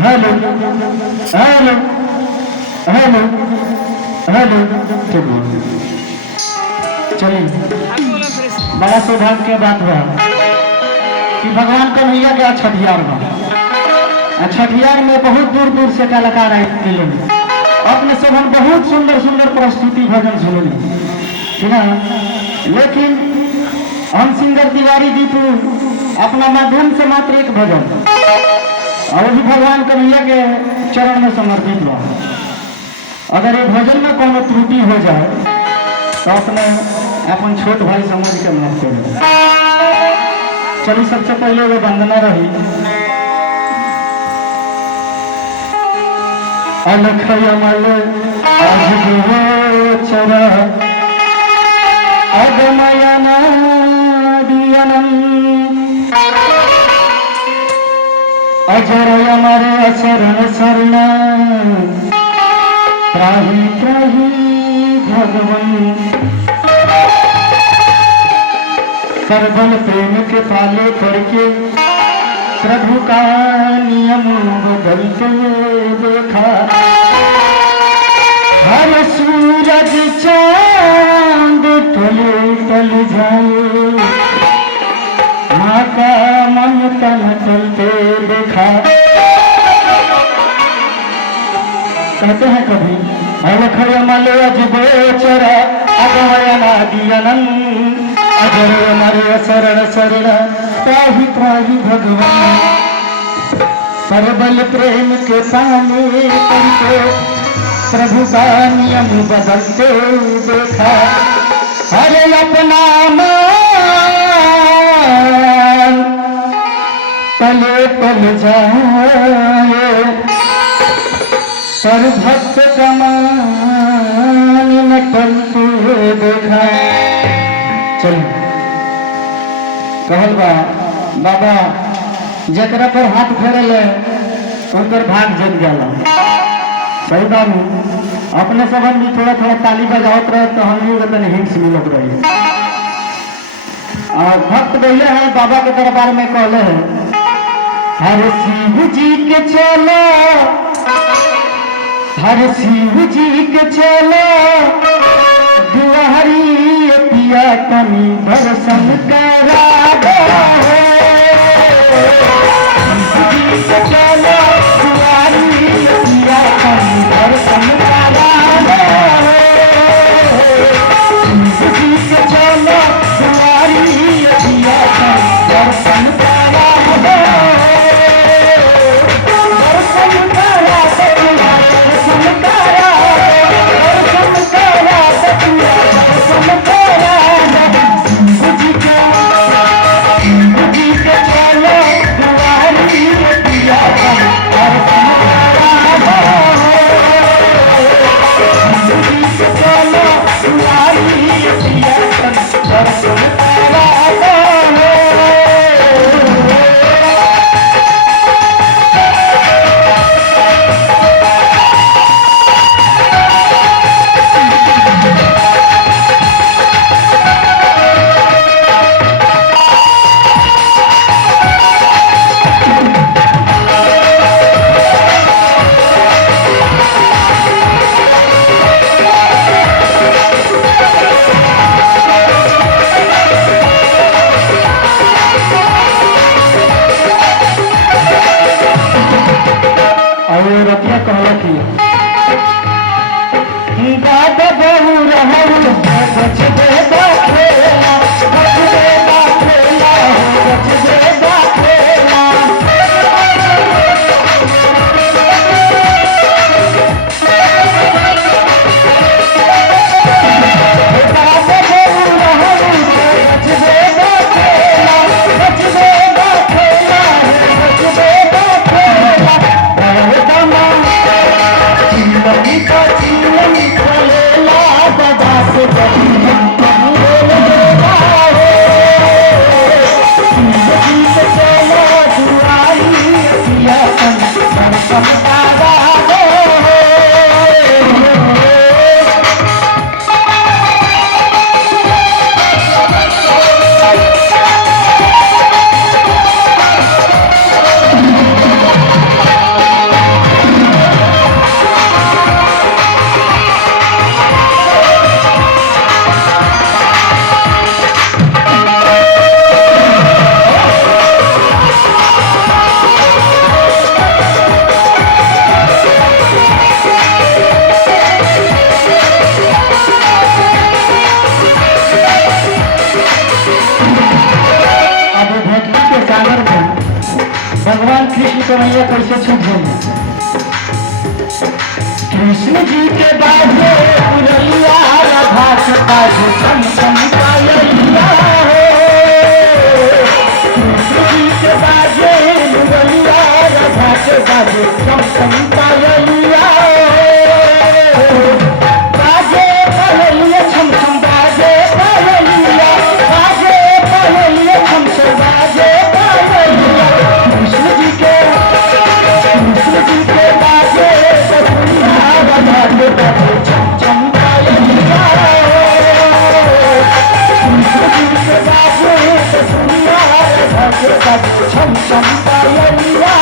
Hello hello hello hello. चलिए, बड़ा सौभाग्य के बात हुआ कि भगवान कन्हैया के छठियार में छठियार में बहुत दूर दूर से कलाकार आए मिले। अपने सब हम बहुत सुंदर सुंदर प्रस्तुति भजन सुनली, ठीक है। लेकिन हम सिंगर तिवारी जी तो अपना माध्यम से मात्र एक भजन और भी भगवान कन्हैया के चरण में समर्पित हुआ। अगर ये भजन में कोनो त्रुटि हो जाए तो अपने अपन छोट भाई समझ के माफ करें। चलिए, सबसे पहले वो वंदना रही। अलख अमल आज गोचर अगमयना दियनम अजर अमर शरण शरण त्राहि त्राहि भगवन। सर्वल प्रेम के पाले करके प्रभु का नियम बदलते देखा। हर सूरज चांद टले टल जाए, माँ का मन तन टलते देखा। कहते हैं कभी अलखय मल अजगोचर अगमयना दियनन अजर अमर शरण शरण त्राहि त्राहि भगवान। सर्वल प्रेम के पाले करके प्रभु का नियम बदलते देखा। हरे अपना मान तले तल जाए, पर भक्त का मान न टलते देखा। चलिए, कहल बा बाबा जकरा पर हाथ फेरले उनकर भाग जग जाला। सही बात अपने सब हम भी थोड़ा थोड़ा ताली बजावत रहे तो हम भी तन हिंस मिलत रही। और भक्त बोले हैं बाबा के दरबार में कहले हैं, हर शिव जी के चलो, हर शिव जी के चलो दुआरी पिया तनी दर्शन करा दो। शिव जी के चलो दुआरी पिया तनी दर्शन करा दो। शिव जी के चलो दुआरी पिया तनी दर्शन करा दो। दर्शन करा दो, दर्शन करा दो, दर्शन करा दो। शिव जी के चलो दुआरी कृष्ण कन्हैया कैसे छूट गए। कृष्ण जी के बाजे मुरलिया राधा के बाजे सम सम पायलिया हो। कृष्ण जी के बाजे मुरलिया राधा के बाजे सम सम पायलिया हो। बाजे पायलिया छम छम बाजे पायलिया, बाजे पायलिया छम छम बाजे पायलिया। कृष्ण जी के बाजे राधा के बाजे छम छम पायलिया हो। कृष्ण जी के बाजे राधा के बाजे छम छम पायलिया।